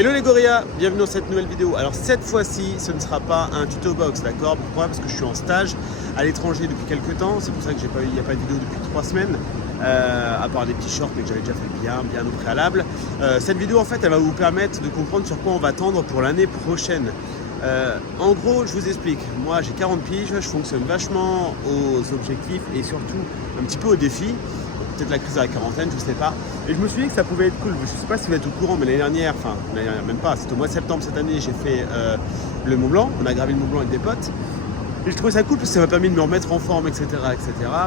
Hello les gorillas, bienvenue dans cette nouvelle vidéo. Alors cette fois-ci, ce ne sera pas un tuto box, d'accord? Pourquoi? Parce que je suis en stage à l'étranger depuis quelques temps. C'est pour ça que il n'y a pas de vidéo depuis 3 semaines, à part des petits shorts, mais que j'avais déjà fait bien au préalable. Cette vidéo, en fait, elle va vous permettre de comprendre sur quoi on va tendre pour l'année prochaine. En gros, je vous explique. Moi, j'ai 40 piges, je fonctionne vachement aux objectifs et surtout un petit peu aux défis. Peut-être la crise de la quarantaine, je sais pas. Et je me suis dit que ça pouvait être cool. Je sais pas si vous êtes au courant, mais l'année dernière, même pas, c'était au mois de septembre cette année, j'ai fait le Mont Blanc. On a gravé le Mont Blanc avec des potes. Et je trouvais ça cool parce que ça m'a permis de me remettre en forme, etc.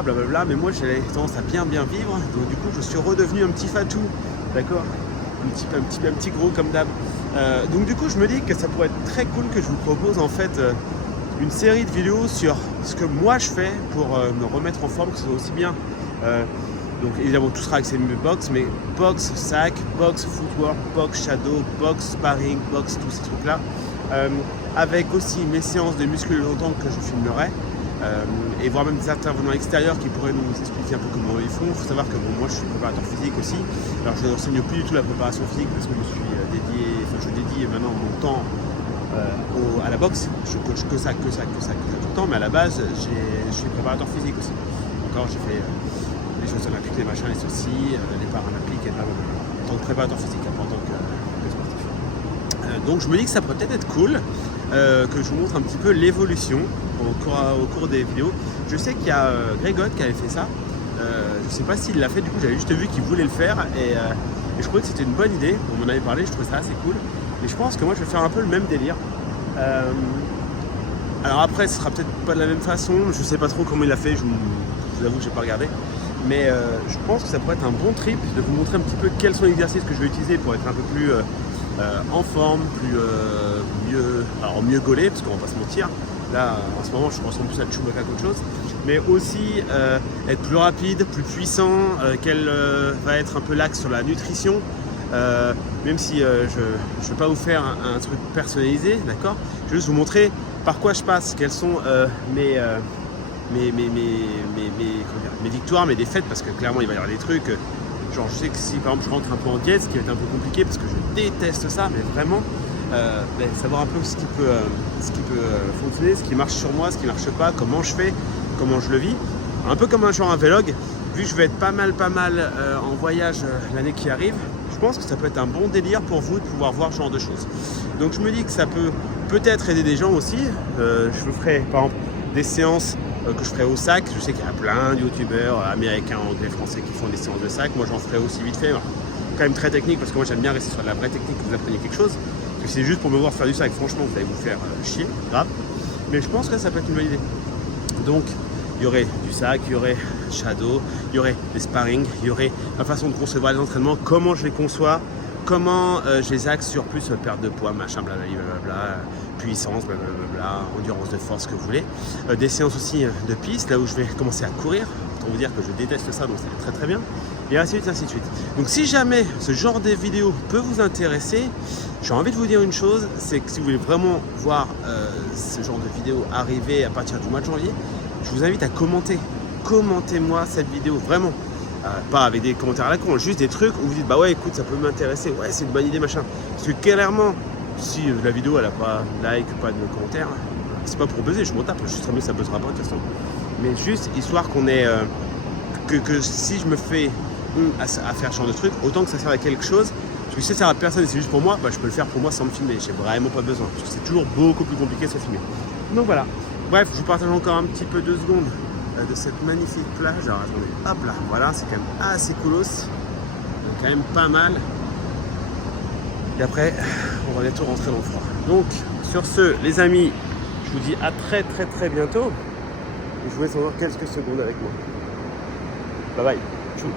Blablabla. Mais moi, j'avais tendance à bien vivre. Donc du coup, je suis redevenu un petit fatou. D'accord? Un petit gros comme d'hab. Donc du coup, je me dis que ça pourrait être très cool que je vous propose en fait une série de vidéos sur ce que moi je fais pour me remettre en forme, que ce soit aussi bien. Donc évidemment tout sera axé box, mais box sac, box footwork, box shadow, box sparring, box tous ces trucs là. Avec aussi mes séances de muscles longtemps que je filmerai. Et voire même des intervenants extérieurs qui pourraient nous expliquer un peu comment ils font. Il faut savoir que bon, moi je suis préparateur physique aussi. Alors je n'enseigne plus du tout la préparation physique parce que je dédie maintenant mon temps à la boxe. Je coach que ça tout le temps, mais à la base je suis préparateur physique aussi. Encore j'ai fait les Jeux Olympiques, les machins, les ceci, les Paralympiques, et en tant que préparateur physique, pas en tant que sportif. Donc je me dis que ça pourrait peut-être être cool que je vous montre un petit peu l'évolution au cours des vidéos. Je sais qu'il y a Grégotte qui avait fait ça. Je ne sais pas s'il l'a fait, du coup j'avais juste vu qu'il voulait le faire et je trouvais que c'était une bonne idée. On m'en avait parlé, je trouvais ça assez cool. Et je pense que moi je vais faire un peu le même délire. Alors après ce sera peut-être pas de la même façon, je sais pas trop comment il l'a fait, je vous avoue que j'ai pas regardé. Mais je pense que ça pourrait être un bon trip de vous montrer un petit peu quels sont les exercices que je vais utiliser pour être un peu plus en forme, mieux gaulé, parce qu'on va pas se mentir. Là, en ce moment, je ressemble plus à Chewbacca qu'autre chose. Mais aussi être plus rapide, plus puissant, quel va être un peu l'axe sur la nutrition. Même si je ne vais pas vous faire un truc personnalisé, d'accord? Je vais juste vous montrer par quoi je passe, quelles sont mes victoires, mes défaites, parce que clairement il va y avoir des trucs, genre je sais que si par exemple je rentre un peu en diète, ce qui va être un peu compliqué parce que je déteste ça, mais vraiment savoir un peu ce qui peut fonctionner, ce qui marche sur moi, ce qui marche pas, comment je fais, comment je le vis, un peu comme un vlog, vu que je vais être pas mal en voyage l'année qui arrive. Je pense que ça peut être un bon délire pour vous de pouvoir voir ce genre de choses. Donc je me dis que ça peut peut-être aider des gens aussi. Je vous ferai par exemple des séances que je ferai au sac. Je sais qu'il y a plein de youtubeurs américains, anglais, français qui font des séances de sac. Moi j'en ferai aussi vite fait. Quand même très technique parce que moi j'aime bien rester sur de la vraie technique, que vous appreniez quelque chose. Parce que c'est juste pour me voir faire du sac, franchement vous allez vous faire chier, grave. Mais je pense que ça peut être une bonne idée. Donc il y aurait du sac, il y aurait shadow, il y aurait des sparring, il y aurait ma façon de concevoir les entraînements, comment je les conçois, comment je les axe sur plus perte de poids, machin, blablabla, puissance, blablabla, endurance de force, que vous voulez. Des séances aussi de piste, là où je vais commencer à courir. Pour vous dire que je déteste ça, donc ça va très bien. Et ainsi de suite, ainsi de suite. Donc si jamais ce genre de vidéo peut vous intéresser, j'ai envie de vous dire une chose, c'est que si vous voulez vraiment voir ce genre de vidéo arriver à partir du mois de janvier, je vous invite à commenter. Commentez-moi cette vidéo, vraiment. Pas avec des commentaires à la con, juste des trucs où vous dites bah ouais écoute ça peut m'intéresser, ouais c'est une bonne idée machin. Parce que clairement, si la vidéo elle a pas de like, pas de commentaires, c'est pas pour buzzer, je m'en tape, je sais très bien que ça buzzera pas de toute façon. Mais juste histoire qu'on ait que si je me fais à faire ce genre de truc, autant que ça serve à quelque chose. Parce que si ça sert à personne et c'est juste pour moi, bah, je peux le faire pour moi sans me filmer, j'ai vraiment pas besoin. Parce que c'est toujours beaucoup plus compliqué de se filmer. Donc voilà. Bref, je vous partage encore un petit peu 2 secondes de cette magnifique plage. Alors attendez, hop là, voilà, c'est quand même assez coolos. Donc quand même pas mal. Et après, on va bientôt rentrer dans le froid. Donc, sur ce, les amis, je vous dis à très bientôt. Et je vous laisse encore quelques secondes avec moi. Bye bye. Tchou.